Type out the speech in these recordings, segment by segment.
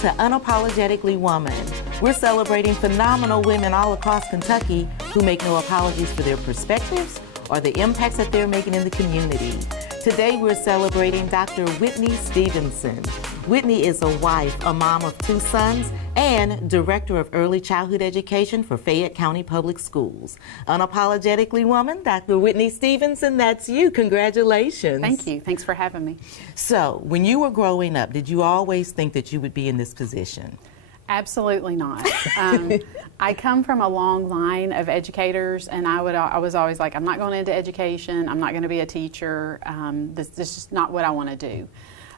to Unapologetically Woman. We're celebrating phenomenal women all across Kentucky who make no apologies for their perspectives or the impacts that they're making in the community. Today we're celebrating Dr. Whitney Stevenson. Whitney is a wife, a mom of 2 sons, and Director of Early Childhood Education for Fayette County Public Schools. Unapologetically Woman, Dr. Whitney Stevenson, that's you. Congratulations. Thank you. Thanks for having me. So, when you were growing up, did you always think that you would be in this position? Absolutely not. I come from a long line of educators, and I was always like, I'm not going into education. I'm not going to be a teacher. This is just not what I want to do.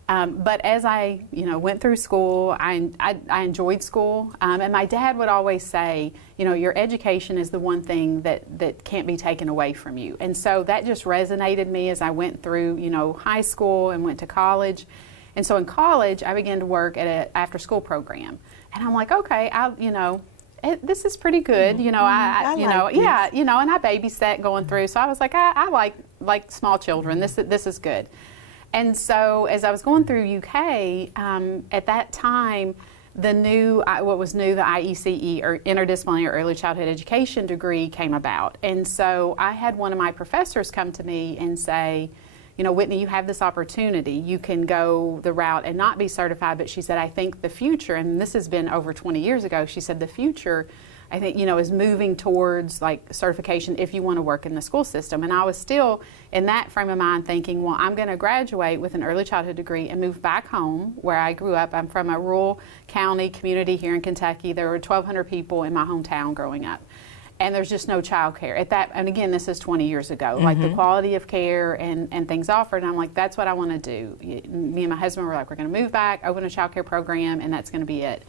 But as I, went through school, I enjoyed school, and my dad would always say, your education is the one thing that can't be taken away from you. And so that just resonated me as I went through, high school and went to college. And so in college, I began to work at an after-school program, and I'm like, okay, this is pretty good, and I babysat going through. So I was like, I like small children. This is good. And so as I was going through UK, at that time, the IECE, or Interdisciplinary Early Childhood Education degree, came about. And so I had one of my professors come to me and say, Whitney, you have this opportunity. You can go the route and not be certified, but she said, I think the future, and this has been over 20 years ago, she said the future, I think, is moving towards like certification if you want to work in the school system. And I was still in that frame of mind thinking, well, I'm going to graduate with an early childhood degree and move back home where I grew up. I'm from a rural county community here in Kentucky. There were 1,200 people in my hometown growing up. And there's just no child care at that. And again, this is 20 years ago, like the quality of care and things offered. And I'm like, that's what I want to do. Me and my husband were like, we're going to move back, open a child care program, and that's going to be it.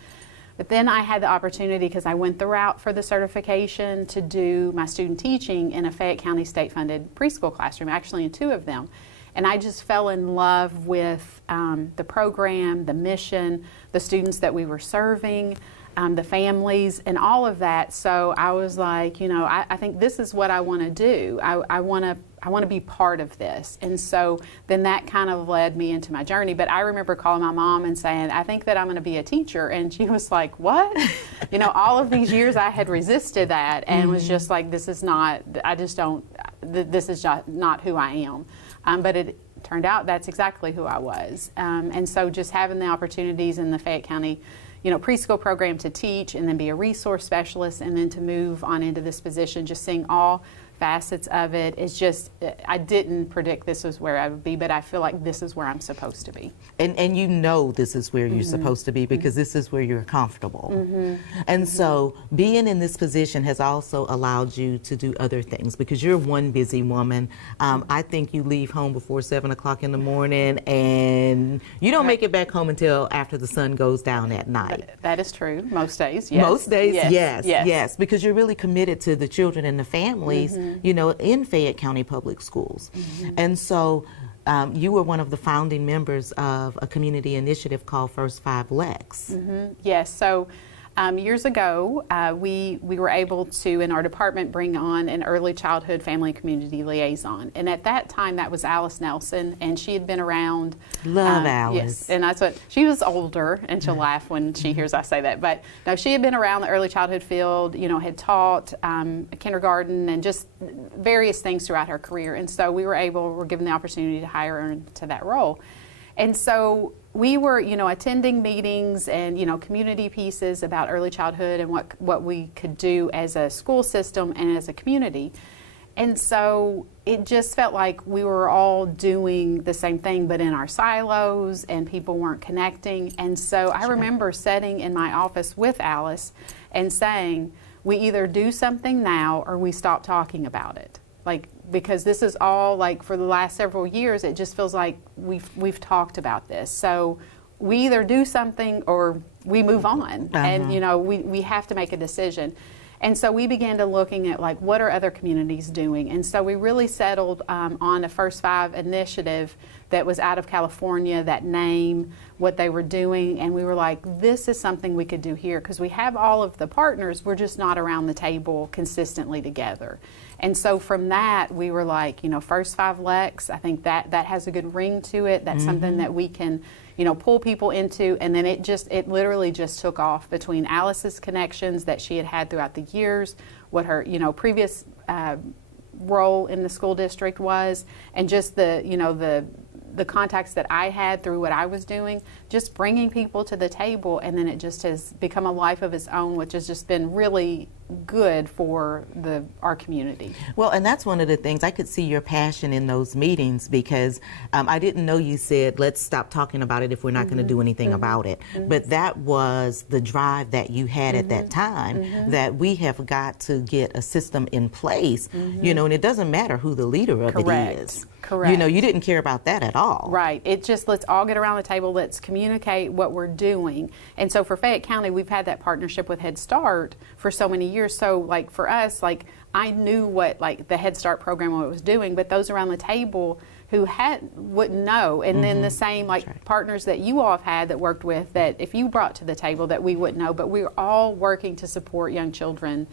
But then I had the opportunity, because I went the route for the certification, to do my student teaching in a Fayette County state-funded preschool classroom, actually in 2 of them. And I just fell in love with the program, the mission, the students that we were serving, the families, and all of that. So I was like, I think this is what I want to do. I want to be part of this. And so then that kind of led me into my journey. But I remember calling my mom and saying, I think that I'm going to be a teacher. And she was like, what? All of these years I had resisted that and was just like, this is not who I am. But it turned out that's exactly who I was. And so just having the opportunities in the Fayette County preschool program to teach and then be a resource specialist and then to move on into this position, just seeing all facets of it, is just, I didn't predict this was where I would be, but I feel like this is where I'm supposed to be. And this is where you're supposed to be, because this is where you're comfortable. And so being in this position has also allowed you to do other things, because you're one busy woman. I think you leave home before 7 o'clock in the morning, and you don't make it back home until after the sun goes down at night. That is true. Most days, yes. Most days, yes, because you're really committed to the children and the families, in Fayette County Public Schools. And so you were one of the founding members of a community initiative called Five Lex. Yes, so years ago, we were able to, in our department, bring on an early childhood family community liaison. And at that time, that was Alice Nelson, and she had been around. Love Alice. Yes, and that's what, she was older, and she'll laugh when she hears I say that. But no, she had been around the early childhood field, had taught kindergarten and just various things throughout her career. And so we were given the opportunity to hire her into that role. And so we were, attending meetings and, community pieces about early childhood and what we could do as a school system and as a community. And so it just felt like we were all doing the same thing, but in our silos, and people weren't connecting. And so I remember sitting in my office with Alice and saying, we either do something now or we stop talking about it. Because this is all, for the last several years, it just feels like we've talked about this. So we either do something or we move on. And, we have to make a decision. And so we began to looking at what are other communities doing. And so we really settled on a First Five initiative that was out of California, that name, what they were doing, and we were like, this is something we could do here, because we have all of the partners, we're just not around the table consistently together. And so from that, we were like, first Five Lex, I think that has a good ring to it. That's something that we can, pull people into. And then it literally just took off between Alice's connections that she had throughout the years, what her, previous role in the school district was, and just the contacts that I had through what I was doing, just bringing people to the table, and then it just has become a life of its own, which has just been really good for our community. Well, and that's one of the things, I could see your passion in those meetings, because I didn't know you said, let's stop talking about it if we're not going to do anything about it. But that was the drive that you had at that time, that we have got to get a system in place, and it doesn't matter who the leader of it is. Correct. You didn't care about that at all. Right. It just, let's all get around the table, let's communicate what we're doing. And so for Fayette County, we've had that partnership with Head Start for so many years. So like for us, like I knew what the Head Start program, what it was doing, but those around the table who wouldn't know. And then the same partners that you all have had that worked with, that if you brought to the table that we wouldn't know, but we were all working to support young children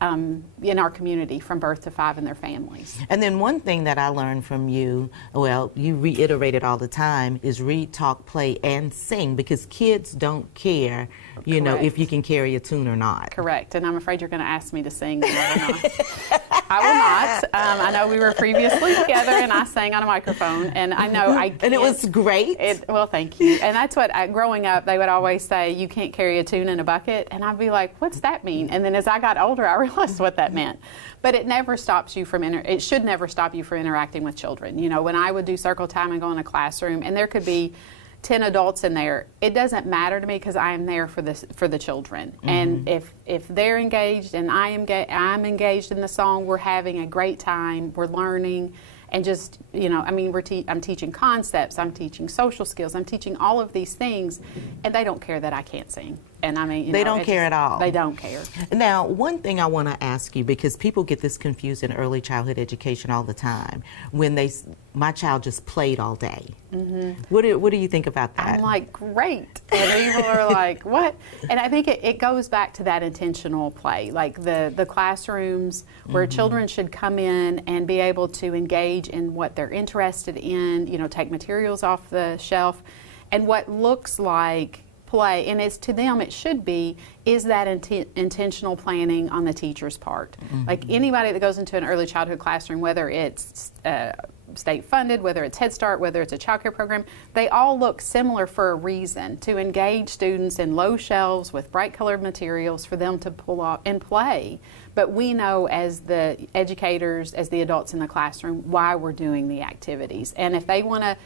in our community from birth to 5 and their families. And then one thing that I learned from you, well, you reiterate it all the time, is read, talk, play, and sing, because kids don't care, if you can carry a tune or not. Correct. And I'm afraid you're going to ask me to sing, and I will not. I will not. I know we were previously together, and I sang on a microphone, and I know I can't. And it was great. Well, thank you. And that's what, growing up, they would always say, you can't carry a tune in a bucket, and I'd be like, what's that mean? And then as I got older, I realized what that meant. But it never stops you from, it should never stop you from interacting with children. When I would do circle time and go in a classroom, and there could be 10 adults in there, it doesn't matter to me, because I am there for the children. And if they're engaged and I'm engaged in the song, we're having a great time, we're learning, and just, I'm teaching concepts, I'm teaching social skills, I'm teaching all of these things, and they don't care that I can't sing. And they don't care at all. They don't care. Now, one thing I want to ask you, because people get this confused in early childhood education all the time, when my child just played all day. What do you think about that? I'm like, great. And people are like, what? And I think it goes back to that intentional play, like the classrooms where children should come in and be able to engage in what they're interested in, take materials off the shelf, and what looks like play, and it's to them it should be, is that intentional planning on the teacher's part. Like anybody that goes into an early childhood classroom, whether it's state funded, whether it's Head Start, whether it's a child care program, they all look similar for a reason, to engage students in low shelves with bright colored materials for them to pull off and play. But we know as the educators, as the adults in the classroom, why we're doing the activities. And if they want to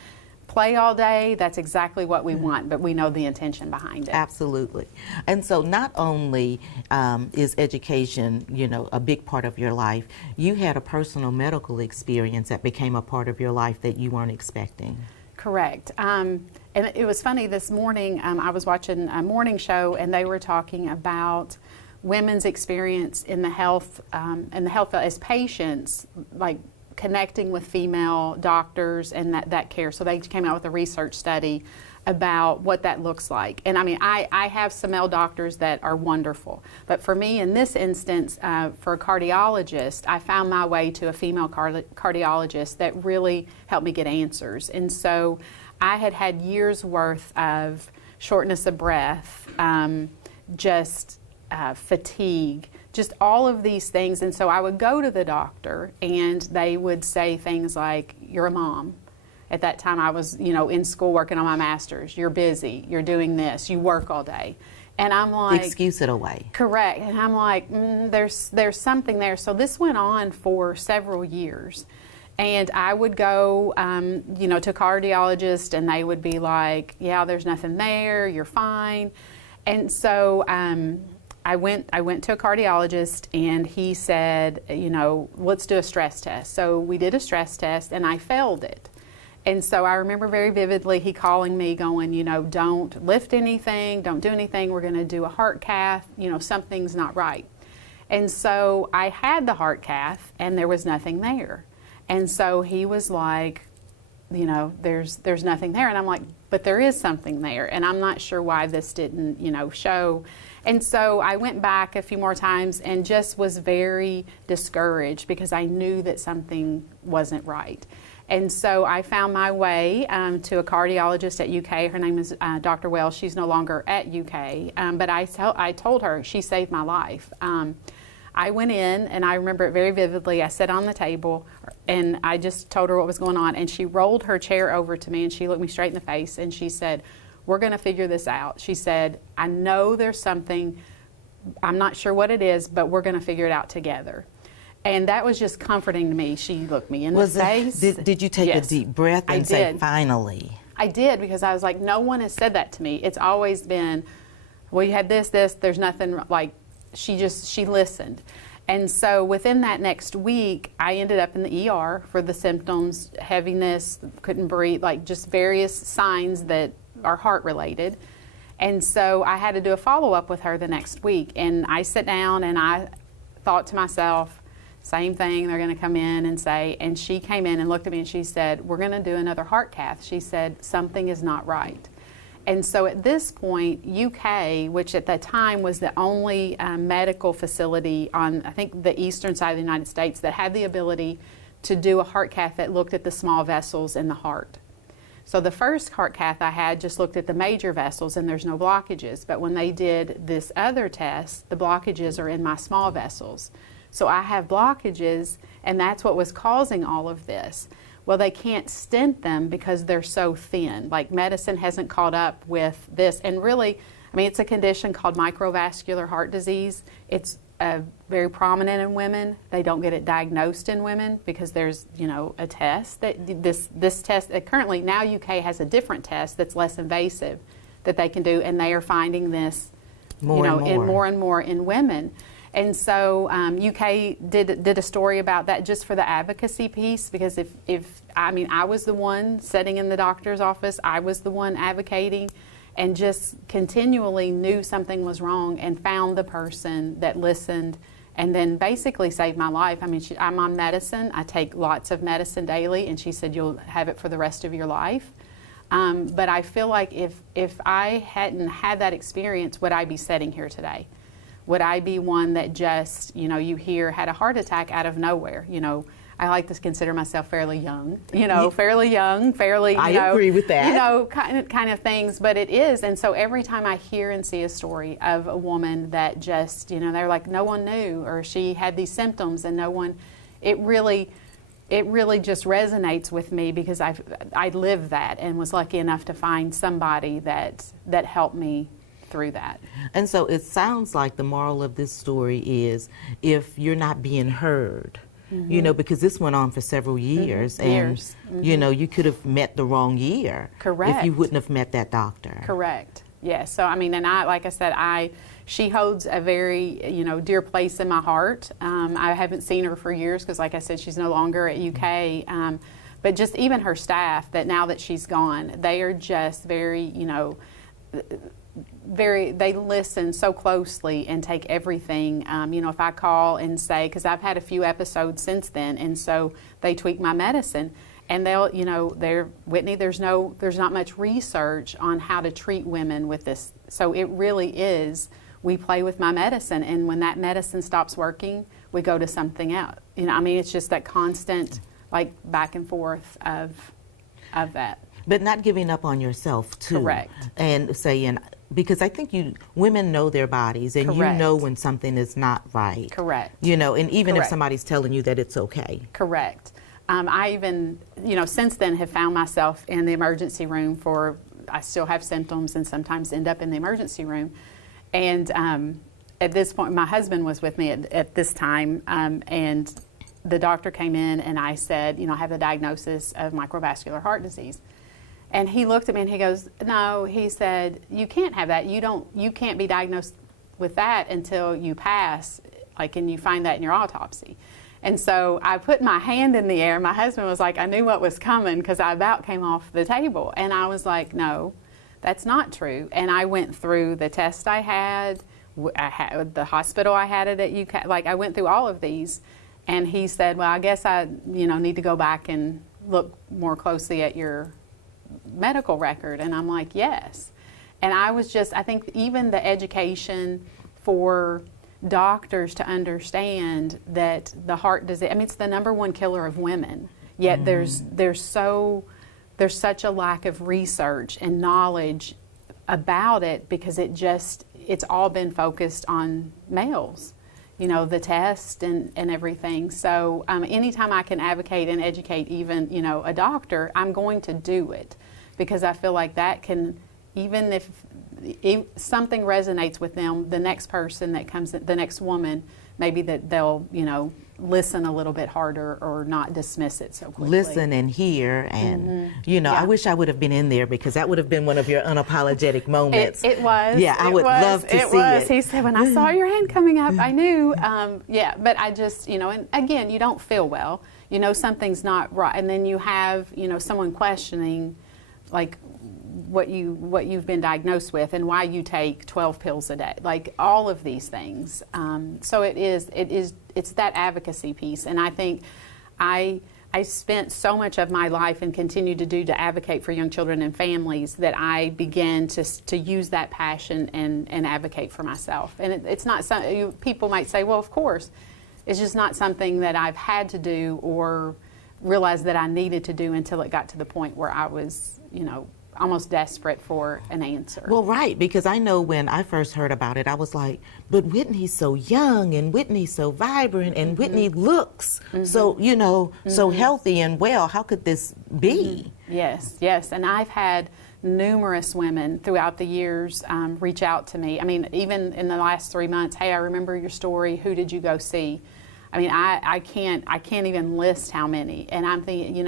play all day, that's exactly what we want, but we know the intention behind it. Absolutely. And so not only is education, a big part of your life, you had a personal medical experience that became a part of your life that you weren't expecting. Correct. And it was funny, this morning I was watching a morning show, and they were talking about women's experience in the health as patients, like connecting with female doctors and that care. So they came out with a research study about what that looks like. And I have some male doctors that are wonderful. But for me, in this instance, for a cardiologist, I found my way to a female cardiologist that really helped me get answers. And so I had years worth of shortness of breath, fatigue, just all of these things. And so I would go to the doctor, and they would say things like, you're a mom. At that time I was, in school working on my master's. You're busy, you're doing this, you work all day. And I'm like, excuse it away. Correct. And I'm like, there's something there. So this went on for several years. And I would go, to cardiologists, and they would be like, yeah, there's nothing there, you're fine. And so I went to a cardiologist, and he said, let's do a stress test. So we did a stress test, and I failed it. And so I remember very vividly he calling me going, don't lift anything, don't do anything, we're going to do a heart cath, something's not right. And so I had the heart cath, and there was nothing there. And so he was like, you know, there's nothing there. And I'm like, but there is something there, and I'm not sure why this didn't, you know, show. And so I went back a few more times and just was very discouraged because I knew that something wasn't right. And so I found my way to a cardiologist at UK. Her name is Dr. Wells. She's no longer at UK, but I told her she saved my life. I went in, and I remember it very vividly. I sat on the table, and I just told her what was going on, and she rolled her chair over to me, and she looked me straight in the face, and she said, "We're going to figure this out." She said, "I know there's something, I'm not sure what it is, but we're going to figure it out together." And that was just comforting to me. She looked me in the face. Did you take a Yes, deep breath and I say, did. finally? I did, because I was like, no one has said that to me. It's always been, well, you had this, there's nothing, like, she listened. And so within that next week, I ended up in the ER for the symptoms, heaviness, couldn't breathe, like just various signs that are heart related. And so I had to do a follow-up with her the next week. And I sat down and I thought to myself, same thing, they're going to come in and say, and she came in and looked at me and she said, "We're going to do another heart cath." She said, "Something is not right." And so at this point, UK, which at that time was the only medical facility on, I think, the eastern side of the United States that had the ability to do a heart cath that looked at the small vessels in the heart. So the first heart cath I had just looked at the major vessels and there's no blockages. But when they did this other test, the blockages are in my small vessels. So I have blockages, and that's what was causing all of this. Well, they can't stent them because they're so thin. Like, medicine hasn't caught up with this. And really, I mean, it's a condition called microvascular heart disease. It's very prominent in women. They don't get it diagnosed in women because there's, you know, a test that this test currently now UK has a different test that's less invasive that they can do, and they are finding this, more and more in women. And so UK did a story about that just for the advocacy piece, because if I was the one sitting in the doctor's office, I was the one advocating, and just continually knew something was wrong and found the person that listened and then basically saved my life. I mean, I'm on medicine. I take lots of medicine daily, and she said, "You'll have it for the rest of your life." But I feel like if I hadn't had that experience, would I be sitting here today? Would I be one that just, you know, you hear had a heart attack out of nowhere? You know, I like to consider myself fairly young, fairly, I agree with that. You know, kind of things, but it is. And so every time I hear and see a story of a woman that just, you know, they're like, no one knew, or she had these symptoms and no one, it really just resonates with me, because I lived that and was lucky enough to find somebody that helped me through that. And so it sounds like the moral of this story is, if you're not being heard, you know, because this went on for several years, and you know, you could have met the wrong year. Correct. If you wouldn't have met that doctor. Correct. Yes. So I mean, and like I said, she holds a very, you know, dear place in my heart. I haven't seen her for years because, like I said, she's no longer at UK. But just even her staff, that now that she's gone, they are just very, you know, they listen so closely and take everything. You know, if I call and say, because I've had a few episodes since then, and so they tweak my medicine, and they'll, you know, Whitney, there's not much research on how to treat women with this. So it really is, we play with my medicine, and when that medicine stops working, we go to something else. You know, I mean, it's just that constant, like, back and forth of that. But not giving up on yourself too. Correct. And saying, because I think women know their bodies, and Correct. you know when something is not right. Correct. You know, and even if Correct. somebody's telling you that it's okay. Correct. I even, you know, since then have found myself in the emergency room I still have symptoms and sometimes end up in the emergency room. And at this point, my husband was with me at this time, and the doctor came in and I said, you know, I have a diagnosis of microvascular heart disease. And he looked at me and he goes, "No," he said, "you can't have that. You can't be diagnosed with that until you pass, like, and you find that in your autopsy." And so I put my hand in the air. My husband was like, I knew what was coming because I about came off the table. And I was like, no, that's not true. And I went through the test I had the hospital I had it at UK. Like, I went through all of these. And he said, well, I guess I, you know, need to go back and look more closely at your medical record? And I'm like, yes. And I think even the education for doctors to understand that the heart disease, I mean, it's the #1 killer of women, yet there's such a lack of research and knowledge about it because it's all been focused on males, the test and everything. So anytime I can advocate and educate even, a doctor, I'm going to do it because I feel like that can, even if something resonates with them, the next person that comes, the next woman, maybe that they'll, listen a little bit harder or not dismiss it so quickly. Listen and hear, and I wish I would have been in there because that would have been one of your unapologetic moments. It was. Yeah, I would love to see it. He said, when I saw your hand coming up, I knew. But I just, and again, you don't feel well. Something's not right, and then you have, someone questioning, like, what you've been diagnosed with and why you take 12 pills a day, like all of these things. So it's that advocacy piece, and I think I spent so much of my life and continue to advocate for young children and families that I began to use that passion and advocate for myself. And it's not something people might say, well, of course, it's just not something that I've had to do or realized that I needed to do until it got to the point where I was, almost desperate for an answer. Well, right, because I know when I first heard about it, I was like, but Whitney's so young and Whitney's so vibrant and Whitney looks so, so healthy and well. How could this be? Yes. And I've had numerous women throughout the years reach out to me. I mean, even in the last 3 months, hey, I remember your story. Who did you go see? I mean, I can't even list how many. And I'm thinking,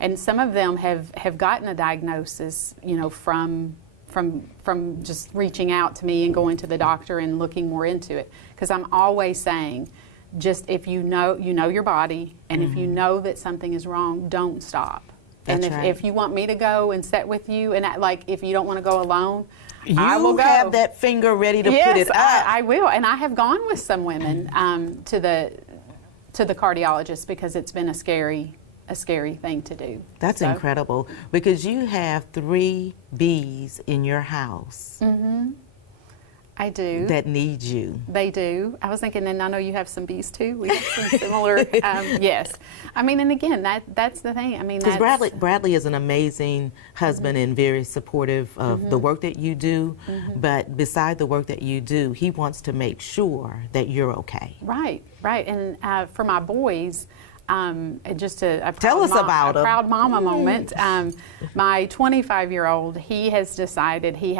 and some of them have gotten a diagnosis, from just reaching out to me and going to the doctor and looking more into it. Because I'm always saying, just if you know your body, and if you know that something is wrong, don't stop. That's and right. if you want me to go and sit with you, and if you don't want to go alone, I will have that finger ready to put it up. I will, and I have gone with some women to the cardiologist because it's been a scary thing to do. That's incredible, because you have 3 bees in your house. I do. That need you. They do. I was thinking, and I know you have some bees too. We have some similar. Yes. I mean, and again, that's the thing. I mean, because Bradley is an amazing husband and very supportive of the work that you do. But beside the work that you do, he wants to make sure that you're okay. Right. And for my boys. Just tell us about a proud mama moment. My 25-year-old, he has decided he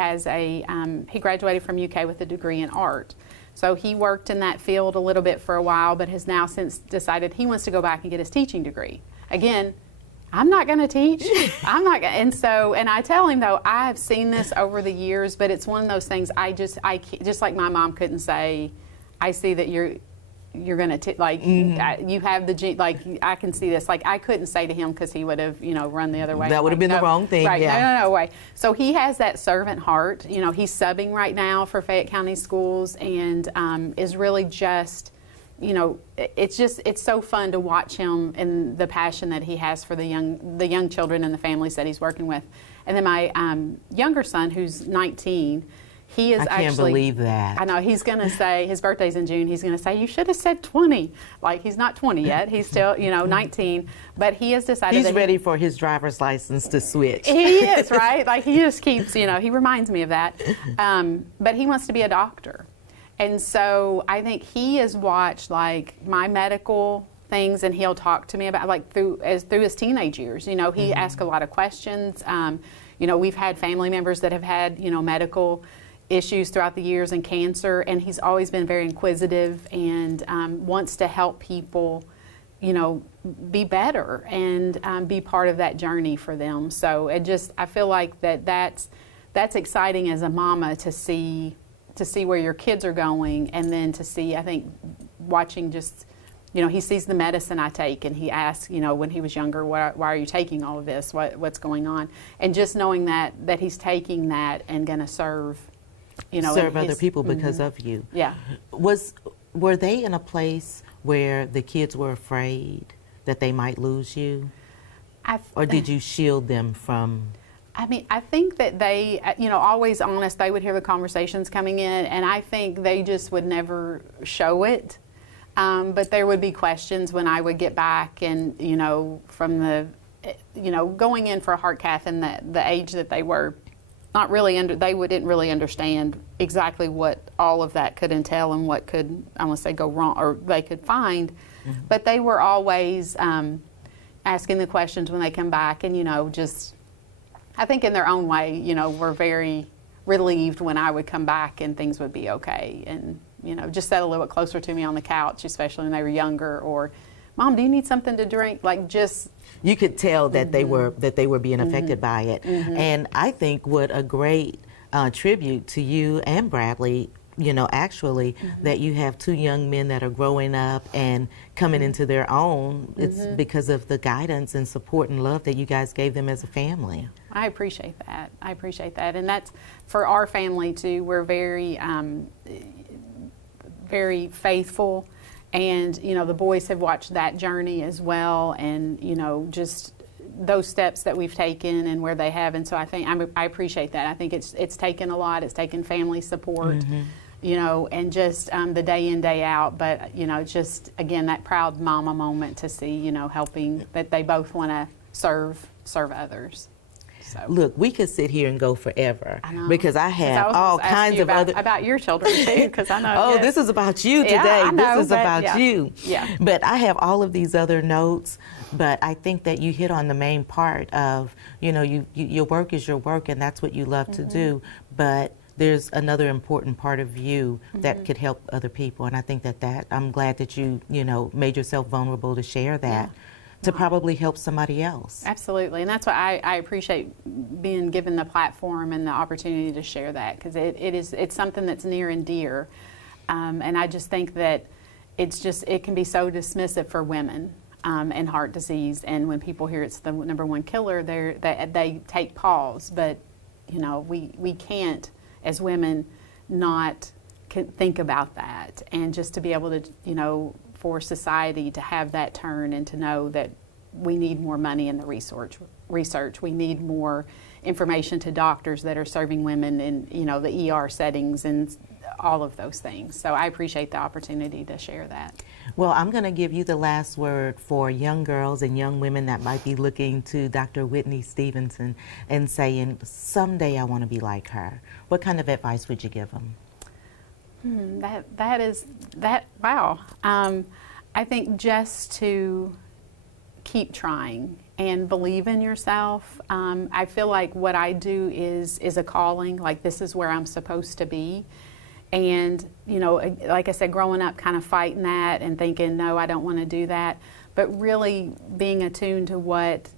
graduated from UK with a degree in art. So he worked in that field a little bit for a while, but has now since decided he wants to go back and get his teaching degree. Again, I'm not going to teach. I'm not going. And I tell him though, I've seen this over the years, but it's one of those things. I just like my mom couldn't say, I see that you're going to, you have the gene, I can see this. I couldn't say to him because he would have, run the other way. That would have been the wrong thing. Right, yeah. No way. So he has that servant heart. He's subbing right now for Fayette County Schools and is really just, it's so fun to watch him and the passion that he has for the young children and the families that he's working with. And then my younger son, who's 19, he is I can't believe that. I know. He's going to say, his birthday's in June, he's going to say, you should have said 20. He's not 20 yet. He's still, 19. But he has decided he's ready for his driver's license to switch. He is, right? He just keeps, he reminds me of that. But he wants to be a doctor. And so I think he has watched, my medical things, and he'll talk to me about, through his teenage years. He asks a lot of questions. We've had family members that have had, medical issues throughout the years and cancer, and he's always been very inquisitive and wants to help people, be better and be part of that journey for them. So I feel like that's exciting as a mama to see where your kids are going, and then to see, I think, watching just, he sees the medicine I take, and he asks, when he was younger, why are you taking all of this? What's going on? And just knowing that he's taking that and going to serve other people because of you. Yeah. Were they in a place where the kids were afraid that they might lose you? Or did you shield them from? I mean, I think that they, always honest, they would hear the conversations coming in, and I think they just would never show it. But there would be questions when I would get back and, from the, going in for a heart cath and the age that they were, not really didn't really understand exactly what all of that could entail and what could, I want to say, go wrong, or they could find. Mm-hmm. But they were always asking the questions when they come back, and, just, I think in their own way, were very relieved when I would come back and things would be okay. And, just sat a little bit closer to me on the couch, especially when they were younger, or, Mom, do you need something to drink? Like, just. You could tell that they were being affected by it. Mm-hmm. And I think what a great tribute to you and Bradley, actually, that you have two young men that are growing up and coming into their own. It's because of the guidance and support and love that you guys gave them as a family. I appreciate that. And that's for our family too. We're very, very faithful. And, the boys have watched that journey as well, and, just those steps that we've taken and where they have. And so I think I appreciate that. I think it's taken a lot. It's taken family support, and just the day in, day out. But, just, again, that proud mama moment to see, helping that they both want to serve others. So. Look, we could sit here and go forever because I have all kinds of other about your children too, because I know. Oh, this is about you today. Yeah, I know, this is about you. Yeah. But I have all of these other notes. But I think that you hit on the main part of, your work is your work, and that's what you love to do. But there's another important part of you that could help other people, and I think that I'm glad that you made yourself vulnerable to share that. Yeah. To probably help somebody else. Absolutely, and that's why I appreciate being given the platform and the opportunity to share that, because it's something that's near and dear, and I just think that it can be so dismissive for women and heart disease, and when people hear it's the #1 killer, they take pause. But we can't, as women, not think about that, and just to be able to for society to have that turn and to know that we need more money in the research. We need more information to doctors that are serving women in the ER settings and all of those things. So I appreciate the opportunity to share that. Well, I'm going to give you the last word for young girls and young women that might be looking to Dr. Whitney Stevenson and saying, someday I want to be like her. What kind of advice would you give them? Wow. I think just to keep trying and believe in yourself. I feel like what I do is a calling, like this is where I'm supposed to be. And, like I said, growing up kind of fighting that and thinking, no, I don't want to do that. But really being attuned to what,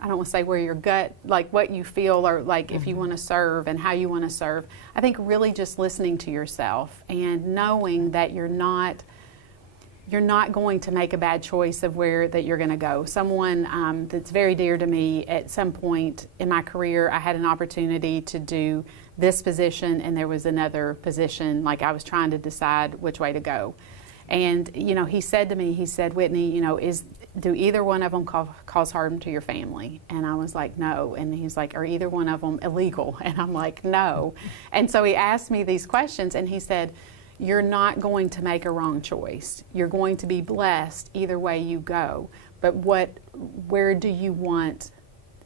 I don't want to say where your gut, like what you feel, or like if you want to serve and how you want to serve. I think really just listening to yourself and knowing that you're not going to make a bad choice of where that you're going to go. Someone that's very dear to me, at some point in my career, I had an opportunity to do this position, and there was another position, like I was trying to decide which way to go. And, he said to me, Whitney, do either one of them cause harm to your family? And I was like, no. And he's like, are either one of them illegal? And I'm like, no. And so he asked me these questions, and he said, you're not going to make a wrong choice. You're going to be blessed either way you go. But where do you want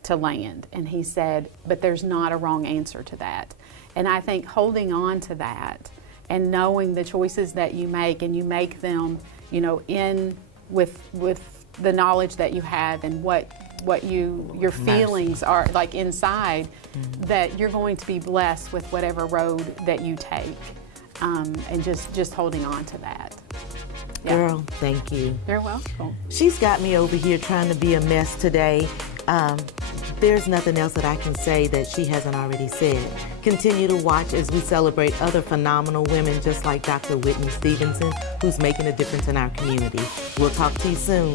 to land? And he said, but there's not a wrong answer to that. And I think holding on to that and knowing the choices that you make, and you make them, in with the knowledge that you have and what your feelings are like inside, that you're going to be blessed with whatever road that you take, and just holding on to that. Yeah. Girl, thank you. You're welcome. She's got me over here trying to be a mess today. There's nothing else that I can say that she hasn't already said. Continue to watch as we celebrate other phenomenal women just like Dr. Whitney Stevenson, who's making a difference in our community. We'll talk to you soon.